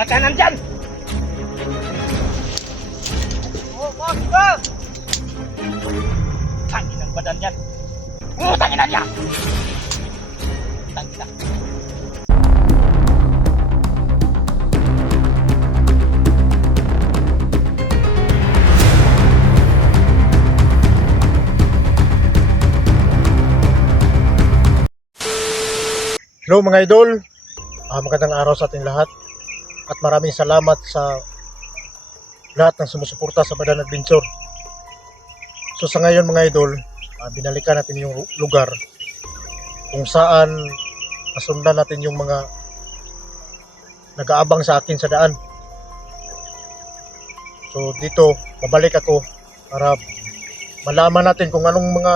ba ka nandyan? Oh, Master! Tangin ang badan yan. Tangin na niya! Tangin na. Hello mga idol, magandang araw sa ating lahat at maraming salamat sa lahat ng sumusuporta sa Badan Adventure. So sa ngayon mga idol, binalikan natin yung lugar kung saan nasundan natin yung mga nag-aabang sa akin sa daan. So dito, babalik ako para malaman natin kung anong mga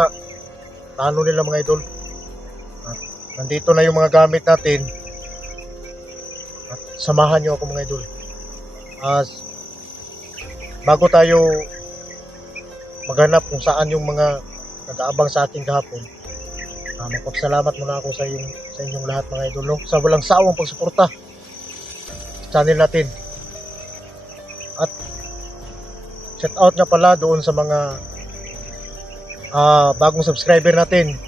plano nila mga idol. Nandito na yung mga gamit natin at samahan nyo ako mga idol. Bago tayo maghanap kung saan yung mga nag-aabang sa akin kahapon, magpapasalamat muna ako sa inyong lahat mga idol, no? Sa walang sawang pagsuporta sa channel natin. At shout out nga pala doon sa mga bagong subscriber natin.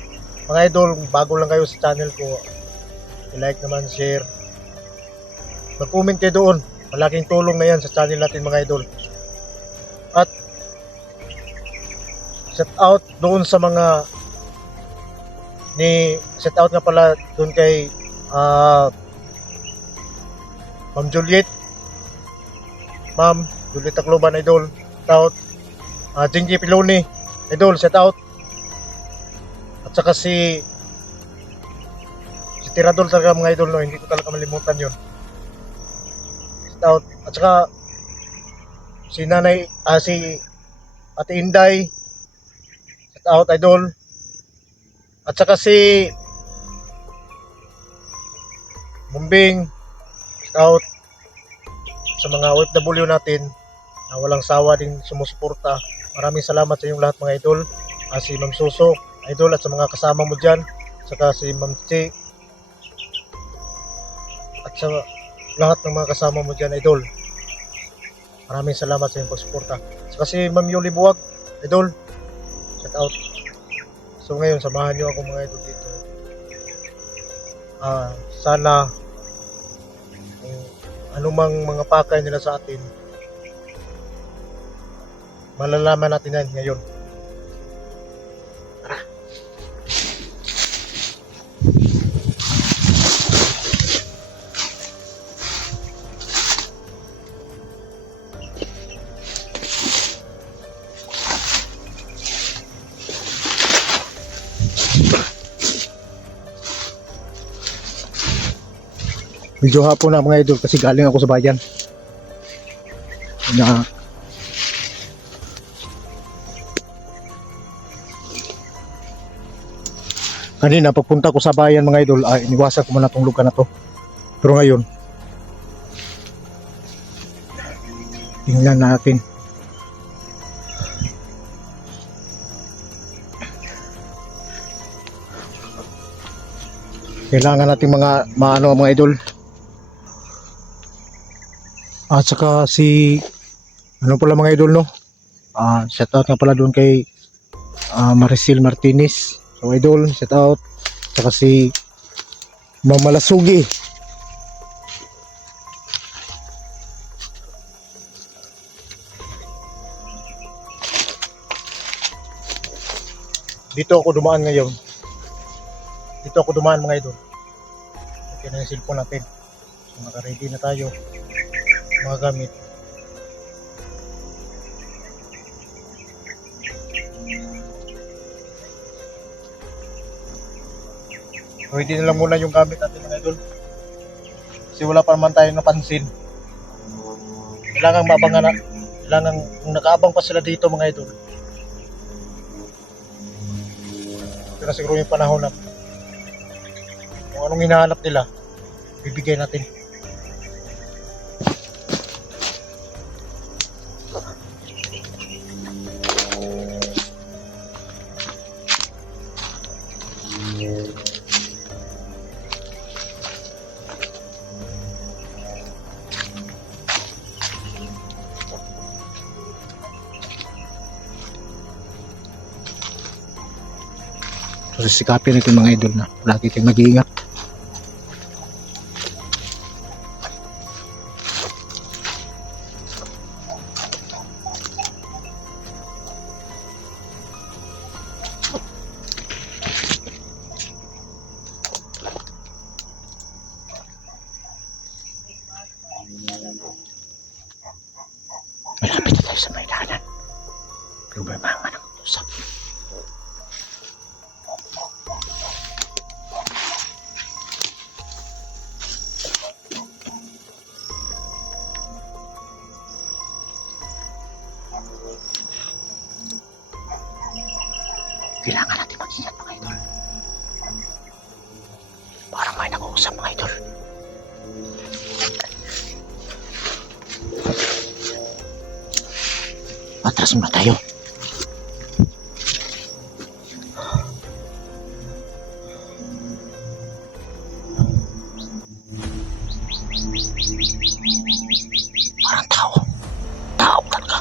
Mga idol, bago lang kayo sa channel ko, i-like naman, share, mag-comment kayo doon. Malaking tulong na yan sa channel natin mga idol. At shout out doon sa mga shout out nga pala doon kay Ma'am Juliet Tacloban idol, shout out. Jingy Piloni idol, shout out. At saka si Tirador talaga mga idol, no? Hindi ko talaga malimutan yun. Shout out. At saka si Nanay, si Ate Inday, shout out idol. At saka si Mumbing, shout out sa mga OFW natin na walang sawa din sumusuporta. Maraming salamat sa inyong lahat mga idol. Si Ma'am Suso idol at sa mga kasama mo dyan, saka si Ma'am Che at sa lahat ng mga kasama mo dyan idol, maraming salamat sa inyong pagsuporta. Saka si Ma'am Yuli Buwag idol, shout out. So ngayon samahan nyo ako mga idol dito. Sana anumang mga pakay nila sa atin, malalaman natin yan ngayon. Medyo hapon na mga idol kasi galing ako sa bayan na kanina pagpunta ko sa bayan mga idol, iniwasan ko muna itong lugar na to, pero ngayon tingnan natin. Kailangan natin mga idol. At saka si pala mga idol, no? Shout out nga pala doon kay Maricel Martinez. So idol, shout out. Saka si Mama Lasugi. Dito ako dumaan ngayon. Dito ako dumaan mga idol. Okay na yung cellphone natin. So naka-ready na tayo. Mga gamit. Ready na lang muna yung gamit natin mga idol. Kasi wala pa naman tayo napansin. Kailangan mabangan na. Kailangan kung nakaabang pa sila dito mga idol. Ito na siguro yung panahon na kung anong hinahanap nila, bibigay natin. sisikapin natin mga idol na lagi tayong mag-iingat. Malapit na tayo sa may daanan. Problema nga ng usap. Kailangan natin mag-ingat mga idol. Parang may nag-uusap mga idol. Atras muna tayo. Parang tao. Tao talaga.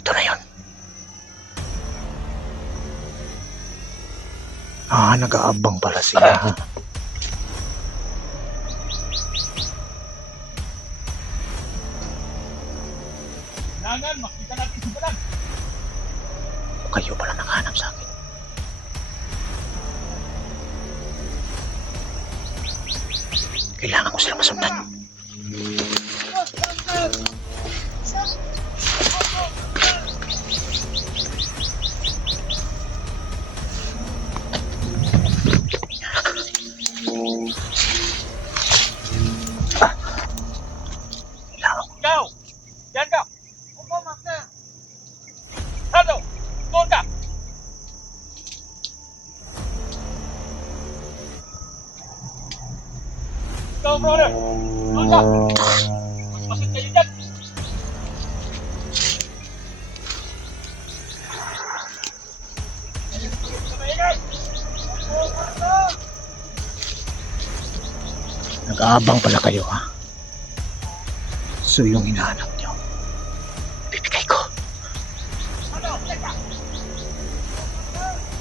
Ito na yun. Nag-aabang pala sila. Kailangan makita natin si Balag. Kayo pala nakahanap sa akin. Kailangan ko silang masundan. Ikaw! Yan ka! Opo, Master! Sado! Doon ka! Ikaw, brother! Doon ka! Masin kayo dyan! Nag-aabang pala kayo ha. So yung hinahanap nyo, bibigay ko. Ano? Teka!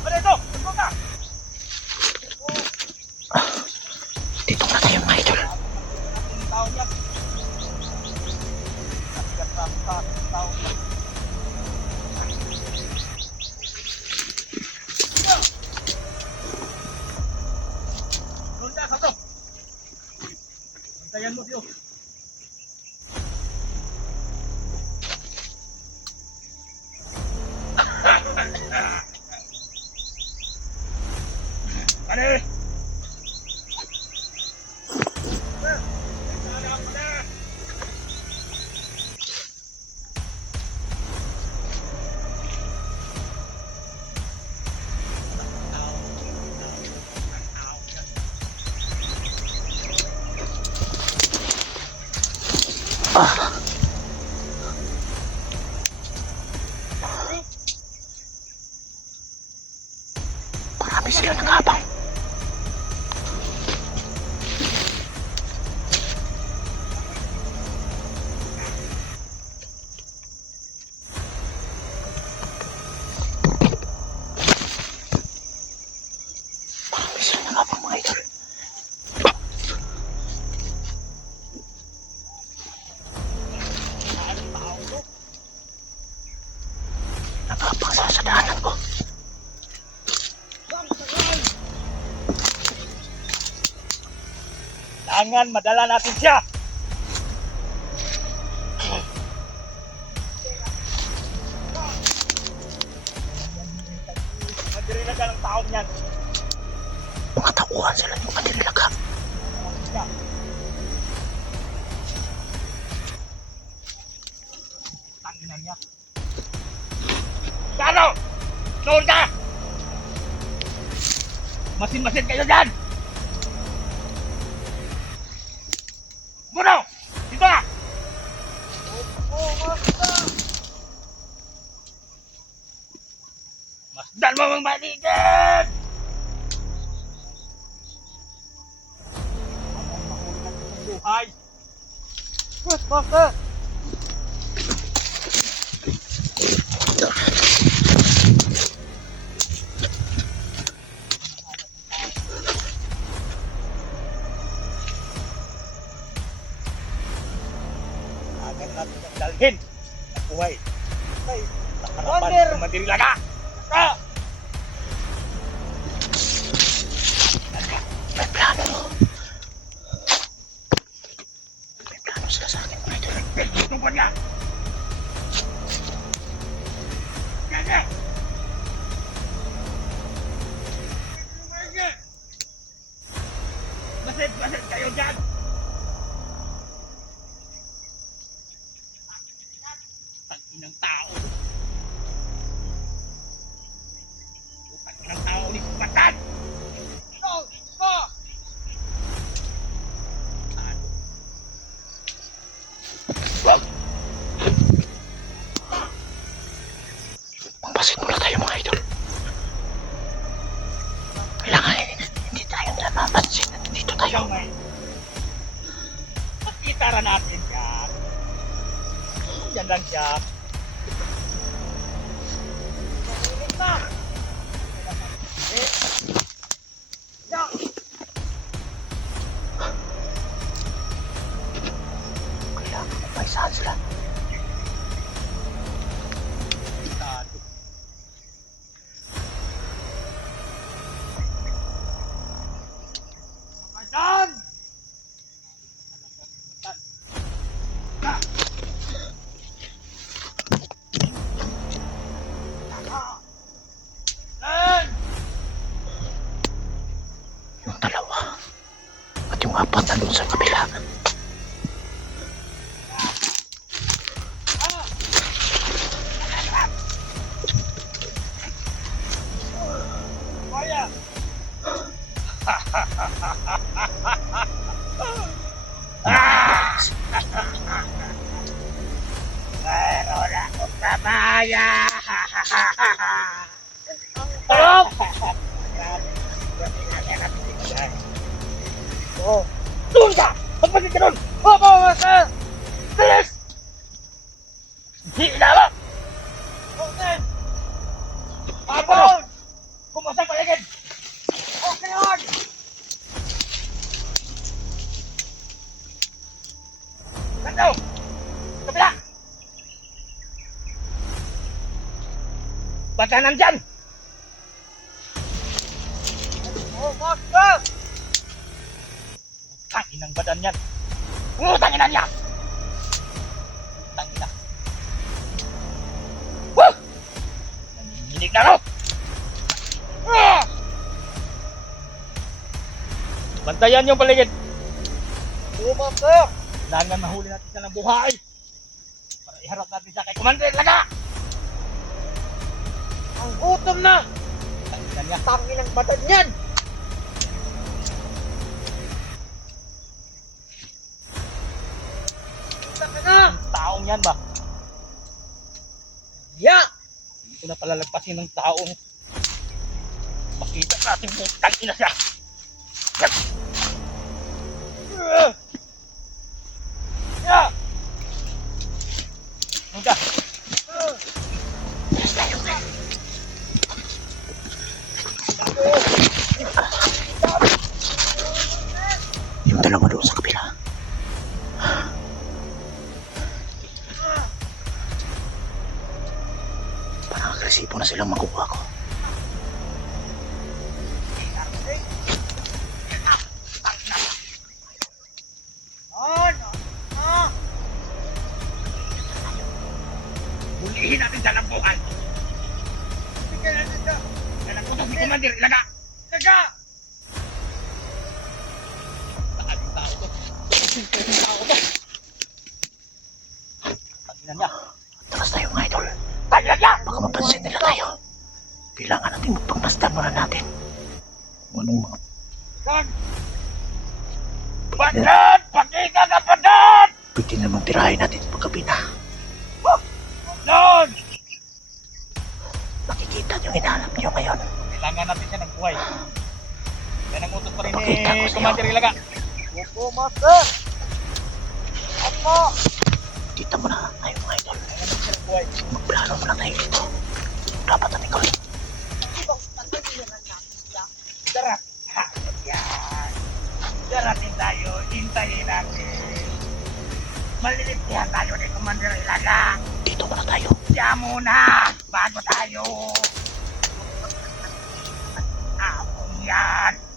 Ano ito? Doon ka! Dito na tayo mga idol. Tao yan. Tao yan. Doon ka, Sado! Bantayan mo, Dio. Ano? Marami sila nag-aabang. Marami sila nag-aabang mga idol. Nag-aabang sa daanan ko. Kailangan madala natin siya. Madirilag ka ng taong yan. Mga tauhan sila yung madirilag ha. Tanginan niya. Sano? Doon ka! Masin-masin kayo dyan! Buno! Dito na! Masdan mo mga maligid! Ang mahulat ng buhay! Master! idol. Agad natin ang dalhin. Nakuhay. Ay, nakarapan Wonder! sa Madirilaga. Ah! May plano. May plano sila sa akin mga idol. Gusto pa niya. Gege! Basit kayo dyan! Ang inang tao! Ang inang tao ni Kupatan! Go! Go! Pangpasin muna tayo mga idol. Kailangan hindi tayo nila mapansin. Dito tayo. Makita rin natin yan. Yan lang siya. Mahilig na! Yan! Kailangan mapaisahan sila. Kapitan! Yung dalawa at yung apat na doon sa kabila. Kaya! Meron akong kabaya! Tarap! Oo. Doon ka! Magpagod ka doon! Opo, sir! Bilis! Hindi inalap! Okay! Papon! Kumusta pa agad? Okay on! Sandaw! Kabila! Baka nandyan! Oh, master! Tangin ang badan yan! Tangin na niya! Tangin na! Woo! Nanginginig na no! Ah! Bantayan yung paligid! Oo, master! Kailangan mahuli natin siya ng buhay! Para iharap natin siya kay Commander Laga! Ang gutom na! Tangin na niya! Tangin ang badan yan! Taka na! Taong yan ba? Ya! Hindi ko na palalagpasin ng taong makita natin putang ina siya! Yeah! Hangga! Yes, tayo nga. Yung dalawa doon sa kabila. Parang agresibo na silang makukuha ko. Hulihin natin siya ng buhay! Yan ang utos ni Commander Laga! Laga! Bakal yung tao to! Yung tao to! Tangina niya! Takas tayo mga idol. Tangina niya! Baka mapansin nila tayo. Kailangan natin magpagmasdan muna natin. Kung anong mga Kan! Padan! Pakita ka padan! pwede namang tirahin natin paggabi na. Padan! Makikita yung hinahanap nyo ngayon. Kailangan natin siya ng buhay. Yan ang utos pa rin Pakita ko ni sa'yo. Commander Ilaga. Opo, master! Opo! Kita mo na tayo mga idol. Kailangan natin siya ng buhay. Magplano muna tayo dito. Dapat natin gawin. Tara. Ha, yan. Darating tayo. Hintayin natin. Malilitihan tayo ni Commander Ilaga. Dito muna tayo. Diyan muna. Bago tayo. Ako yan.